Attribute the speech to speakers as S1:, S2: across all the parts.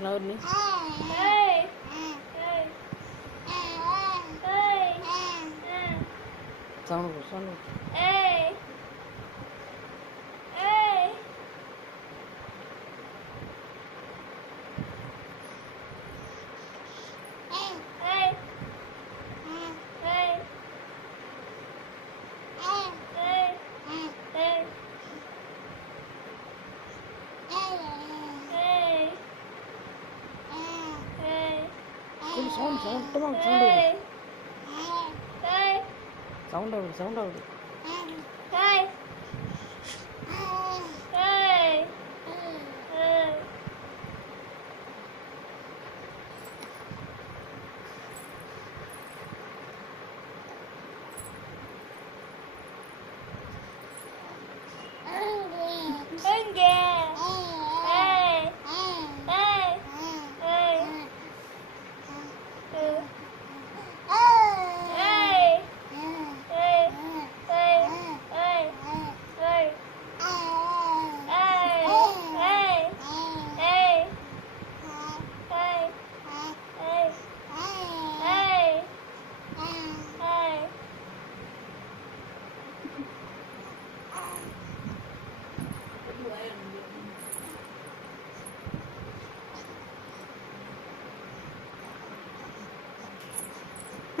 S1: loud, loudly.
S2: Hey.
S3: Hey.
S2: Hey. Hey.
S1: Sound, sound. Hey. Full sound சவுண்டமாக sound வருது sound ஆகுது sound ஆகுது.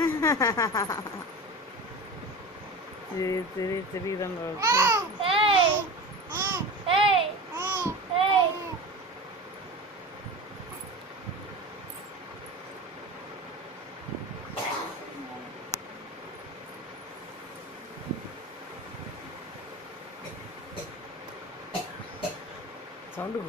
S1: Tiri tiri tiri dan Hey!
S2: Hey! Hey! hey.
S1: Sound of